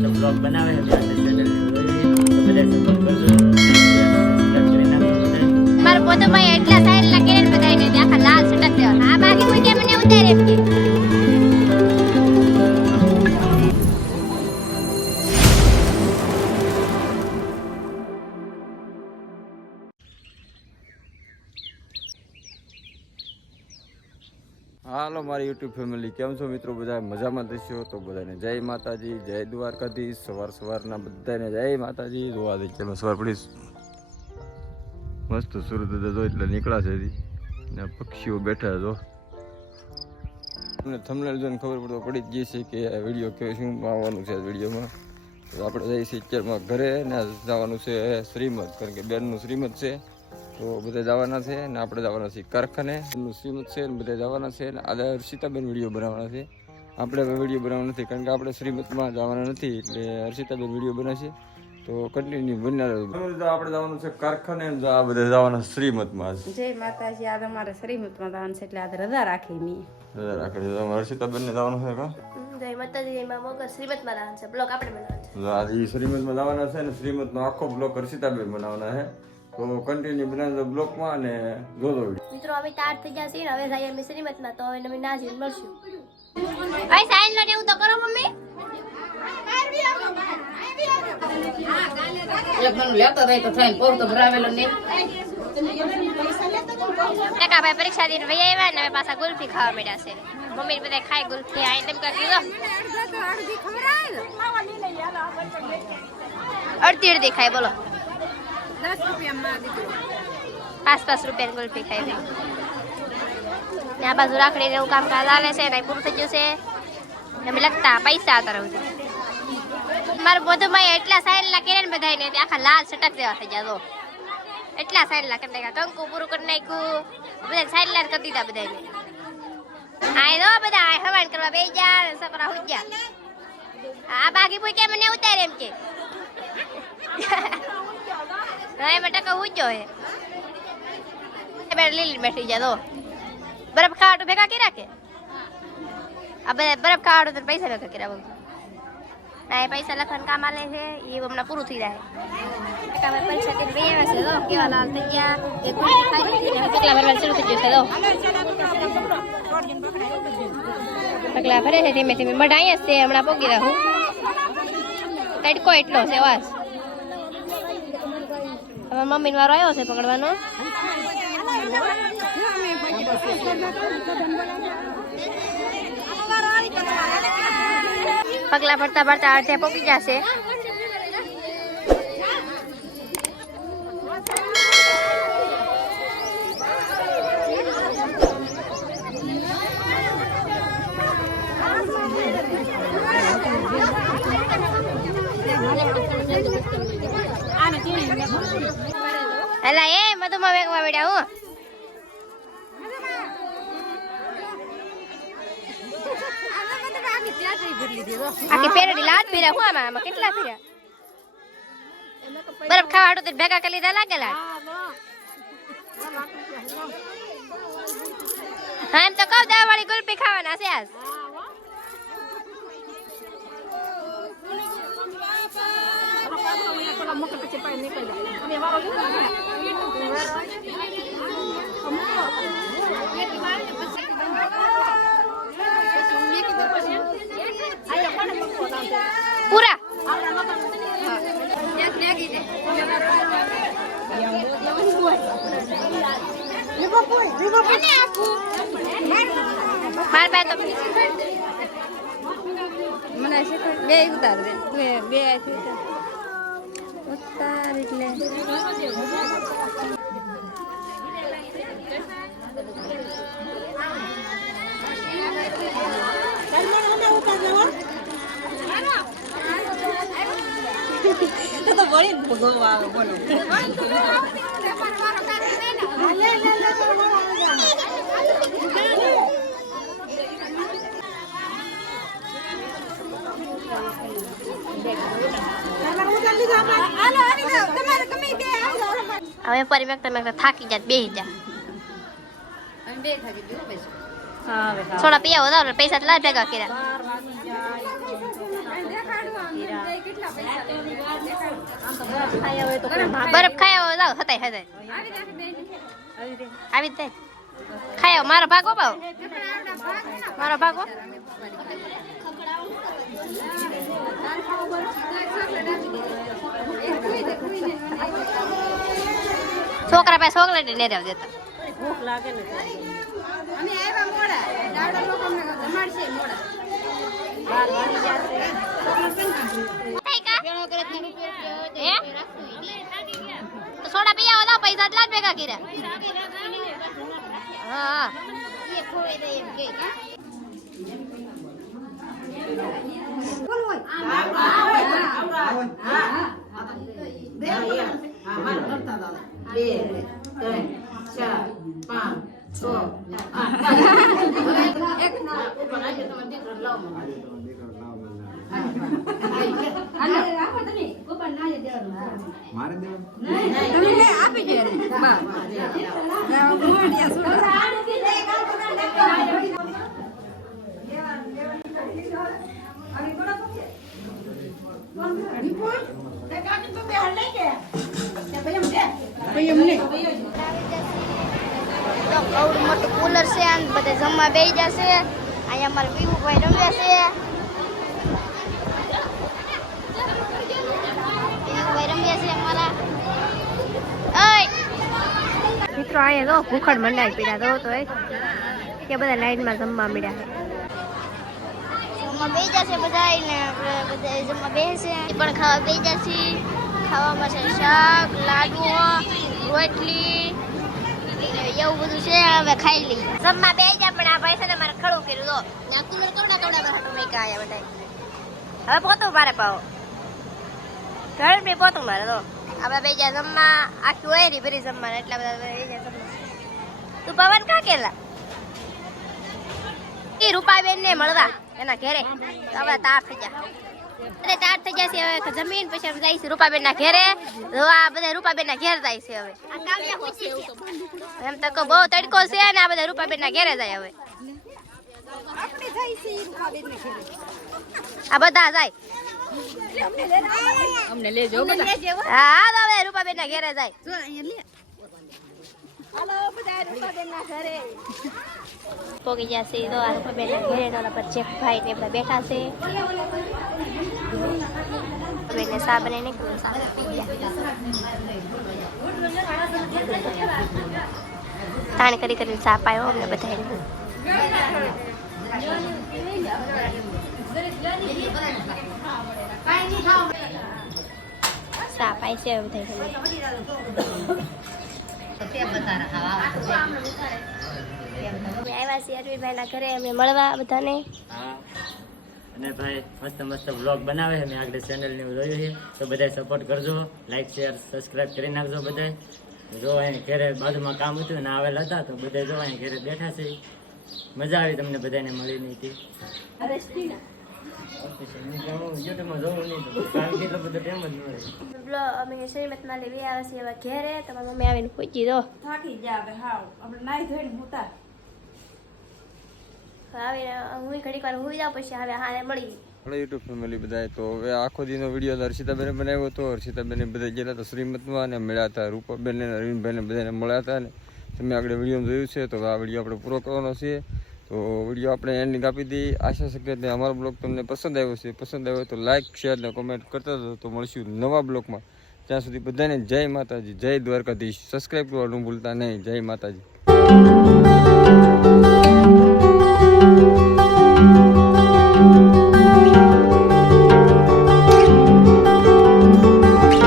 મસ્ત બ્લોગ બનાવે છે આપણે ચેનલ તો બધા સપોર્ટ કરજો સબસ્ક્રાઇબ કરી નાખજો બધા મારો પોતો ભાઈ એટલા સાઈડ લા કેરેન બધાઈને આખા લાલ સટક દેવા આ બાકી કોઈ કે મને ઉતારે એમ કે હાલો મારી યુટ્યુબ ફેમિલી કેમ છો મિત્રો? બધા મજામાં થશો તો બધાને જય માતાજી, જય દ્વારકાધીશ. સવારના બધાને જય માતાજી. જોવા દે ચાલો સવાર પડી મસ્ત સુરત જો એટલે નીકળ્યા છે ને પક્ષીઓ બેઠા જો તમને થંબનેલ જોઈને ખબર પડી જ ગઈ છે કે આ વિડીયો કે શું આવવાનું છે. આ વિડીયોમાં તો આપણે જઈએ છીએ અત્યારમાં ઘરે ને જવાનું છે શ્રીમદ, કારણ કે બેનનું શ્રીમદ છે તો બધા જવાના છે ને આપણે જવાના છીએ કારખાને. એમનું શ્રીમદ છે ને બધા જવાના છે ને આજે હર્ષિતાબેન વિડીયો બનાવવાના છે. આપણે હવે વિડીયો બનાવવાનો નથી કારણ કે આપણે શ્રીમદમાં જવાના નથી, એટલે હર્ષિતાબેન વિડીયો બનાવશે તો કન્ટિન્યુ બન્યા આપણે જવાનું છે કારખાને ને આ બધા જવાના શ્રીમદમાં. જય માતાજી. આજે અમારે શ્રીમદમાં જવાનું છે એટલે આજે રજા રાખી મેં. રજા રાખી હર્ષિતાબેન ને જવાનું છે કા? જય માતાજી. એમાં મોગર શ્રીમદમાં જવાનું છે, બ્લોગ આપણે બનાવવાનો છે. આજે શ્રીમદમાં જવાના છે ને શ્રીમદનો આખો બ્લોગ હર્ષિતાબેન બનાવવાના છે તો કન્ટિન્યુ બનાવજો બ્લોગમાં અને જોજો મિત્રો અમે તાર થઈ ગયા છીએ, હવે જઈએ અમે શ્રીમદમાં, તો હવે અમે ના જઈને મળશું. ભાઈ સાઈન લો ને એવું તો કરો મમ્મી. એક મન લેતો રહે તો થાય પોર તો ભરાવેલો ને કાકા ભાઈ પરીક્ષા દીને વહી આવ્યા ને હવે પાછા ગુલ્ફી ખાવા મળ્યા છે. મમ્મી બધા ખાય ગુલ્ફી આ તેમ કરી દીધો અડધી ખાય બોલો 10 રૂપિયામાં દીકરો 5 રૂપિયાની ગુલ્ફી ખાઈ ગઈ. આ બાજુ રાખડીને એવું કામકાજ આવે છે ને પૂરું થઈ ગયું છે. અમે લખતા પૈસા તરફ મારું બધું ભાઈ એટલા સાઈડલા કરે ને બધાને આખા લાલ સટક જેવા થઈ ગયા. એટલા સાઈડલા કરી નાખ્યા, કંકુ પૂરું કરી નાખ્યું, બધા સાઈડલા કરી દીધા બધાને. આ જો બધા હવાન કરવા બેસી ગયા, છોકરા હોઈ ગયા. આ બાકી કોઈ કે મને ઉતારે એમ કે એમાં ટકા ઉજ્યો હે લીલી બેઠી જા દો બરફ ખાવાડું ભેગા કરી રાખે. આ બધા બરફ ખાવાડું તો પૈસા ભેગા કર્યા બહુ પૈસા લખવાનું કામ આલે છે એ હમણાં પૂરું થઈ જાય. પરીક્ષા કરીને બે આવ્યા છે તો કેવા લાલ થઈ ગયા. એક પગલા ભરવા શરૂ થઈ ગયું છે તો પગલા ભરે છે ધીમે ધીમે. બટ અહીંયા જ છે હમણાં પોગી રહું. તડકો એટલો છે વાસ. હવે મમ્મી વારો આવ્યો છે પકડવાનો. પગલા ભરતા ભરતા અડધે પોકી જશે. એલા એ મધુમાં વેગવા બેઠા હું આખી પેરડી લાત પીરા હું આમાં કેટલા પીરા બરફ ખાવાડું તો ભેગા કરી લીધા લાગેલા. હા એમ તો કહું દવા વાળી ગુલ્ફી ખાવાના છે આજ. પૂરા માર બે તો મને બે ઉતાર દે બે ઉતાર એટલે તો બળી ભોગવવા આવે બોલો. હવે પરિમેક તમે થાકી જાત બેહી જા. બે થાકી ગયો પૈસા. થોડા પીયા વધારે પૈસા લાજ ભેગા કર્યા. બરફ ખાયા હોય જાવ હતાય હતાય આવી જ ખાયો મારો ભાગો પાવ મારો ભાગો છોકરા પાસે ચોકલેટ ને રહેવા દેતા ભૂખ લાગે ને અમે આવ્યા મોડા દાડા લોકો અમને જમાડશે મોડા 12 વાગી જશે સોડા પી આવો પૈસા એટલા જ ભેગા કર્યા હા આવડું મોટું કુલર છે અને બધા જમવા બેસી જશે અહીંયા અમારે વિવુભાઈ રમ્યા છે અમારા મિત્રો અહીંયા તો ભૂખડ મંડાઈ પીડા તો કે બધા લાઈનમાં જમવા મળ્યા જમવા બેસી જશે બધા ને બધા જમવા બેસે પણ ખાવા બેસી જશે ખાવામાં છે શાક લાડુ રોટલી એવું બધું છે હવે ખાઈ લઈ જમવા બે જા પણ આ ભાઈ છે ને મારે ખડું કર્યું તો આ કુલર કવડા હાટું મેં કાયા બધા હવે પોતું મારે પાવો ઘર બે પોતું મારે તો આપણે બે જા જમવા આખી હોય રી ભરી જમવા એટલા બધા બે જા જમવા તું પવન કા કેલા એ રૂપાબેન ને મળવા એના ઘરે હવે તાપ થઈ જા અરે તાપ થઈ જશે હવે જમીન પછી જાય છે રૂપાબેન ના ઘરે આ બધા રૂપાબેન ના ઘેર જાય છે હવે એમ તો કહો બહુ તડકો છે ને આ બધા રૂપાબેન ના ઘેરે જાય હવે આ બધા જાય અમને લેજો બધા હા તો હવે રૂપાબેન ના ઘેરે જાય જો અહીંયા લે હાલો બધા રૂપાબેન ના ઘરે પોગી જશે તો આ રૂપાબેન ના ઘરે તો પર ચેક ભાઈ ને બધા બેઠા છે બેને સા બનાવીને તાણ કરી કરીને સા પાયો અમને બધાને સા પાય છે બધા આવ્યા છીએ અરવિંદભાઈ ના ઘરે અમે મળવા બધાને અને ભાઈ મસ્ત મસ્ત વ્લોગ બનાવે છે મેં આગળ ચેનલ ને જોયું છે તો બધા સપોર્ટ કરજો લાઈક શેર સબસ્ક્રાઇબ કરી નાખજો બધા જો અહીં ઘરે બાજુમાં કામ હતું ને આવેલા હતા તો બધા જો અહીં ઘરે બેઠા છે મજા આવી તમને બધાને મળીને હતી યુટ્યુબમાં જોવું નહીં તો કારણ કે એટલો બધો ટાઈમ જ મળે અમે શ્રીમતમાં લેવી આવે છે એવા ઘેરે તમારી મમ્મી આવીને પૂછી દો થાકી ગયા હવે હાવ આપણે નાઈ ધોઈને હોતા આવીને હું ઘડીક વાર હોઈ જાઉં પછી હવે હારે મળી આપણે યુટ્યુબ ફેમિલી બધા તો હવે આખો દીનો વિડીયો હર્ષિતાબેને બનાવ્યો હતો હર્ષિતાબેને બધા ગયેલા હતા શ્રીમતમાં અને મળ્યા હતા રૂપાબેન ને અરવિંદભાઈને બધાને મળ્યા હતા ને તમે આગળ વિડીયો જોયું છે તો આ વિડીયો આપણે પૂરો કરવાનો છે તો વિડીયો આપણે એન્ડિંગ આપી દઈએ આશા છે કે અમારો બ્લોગ તમને પસંદ આવ્યો તો લાઇક શેર ને કોમેન્ટ કરતા હતો તો મળશું નવા બ્લોગમાં ત્યાં સુધી બધાને જય માતાજી જય દ્વારકાધીશ સબસ્ક્રાઈબ કરવાનું ભૂલતા નહીં જય માતાજી